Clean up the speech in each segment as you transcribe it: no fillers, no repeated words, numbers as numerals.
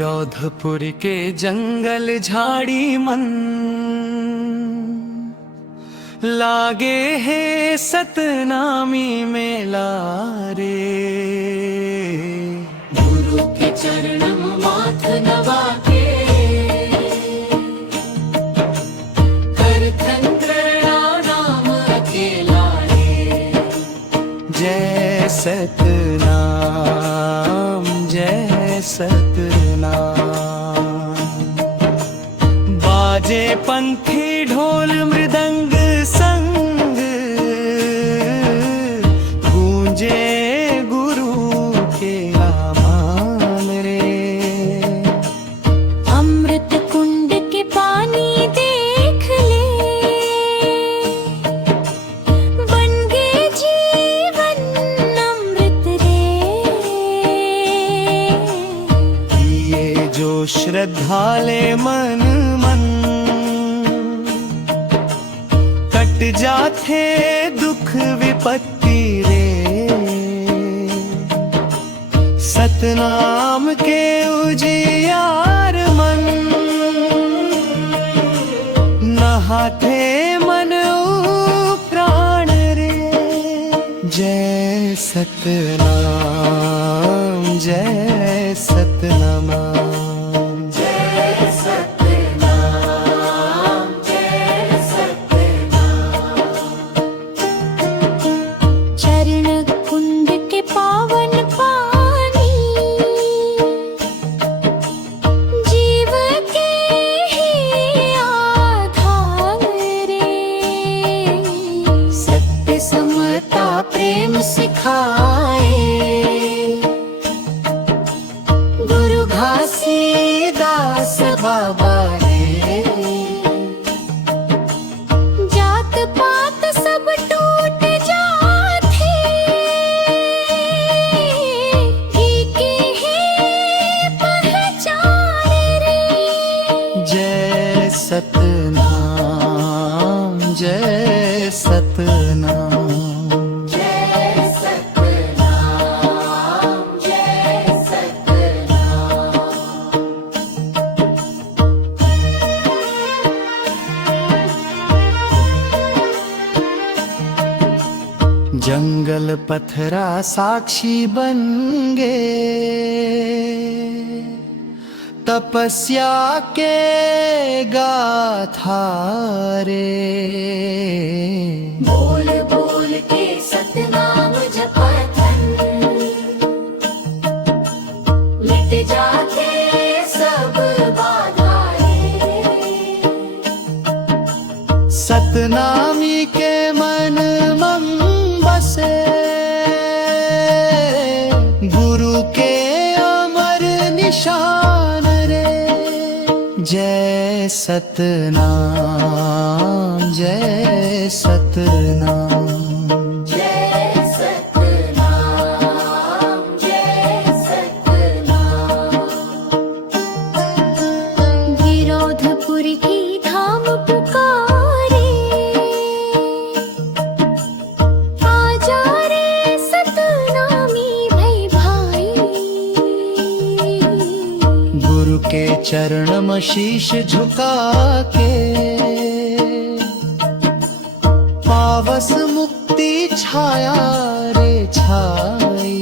गिरौधपुर के जंगल झाड़ी मन लागे है सतनामी मेला रे। गुरु के चरणम माथ नवा के कर नाम अकेला रे। जय सतनाम जय सतनाम। बाजे पंथी ढोल मृदंग संग गूंजे गुरु के आमान रे। अमृत कुंड के पानी देख ले बन गए जीवन अमृत रे। ये जो श्रद्धाले मन मन कट जाते दुख विपत्ति रे। सतनाम के उजियार मन नहाते मन प्राण रे। जय सतनाम जय सतनाम। चरण कुंड के पावन पानी जीव के ही आधार रे। सत्य समता प्रेम सिखाए गुरु घासीदास बाबा रे। जात पात सब टूट जाते एक ही पहचान रे। जय सतनाम जय सतनाम। जंगल पथरा साक्षी बन गए तपस्या के गाथा रे। बोल बोल के सतनाम जपतन मिट जाते सब बाधा रे। सतनामी के मन मम बसे गुरु के अमर निशान रे। जय सतनाम जय सतनाम। गिरौधपुर की धाम पुकारे आजा रे सतनामी भाई। गुरु के चरण में शीश झुका के पावस मुक्ति छाया रे छाई।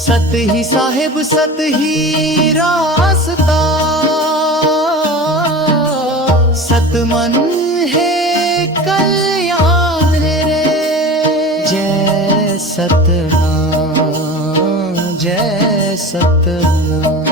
सत ही साहिब सत ही रास्ता सत मन है कल्याण रे। जय सतनाम जय सतनाम।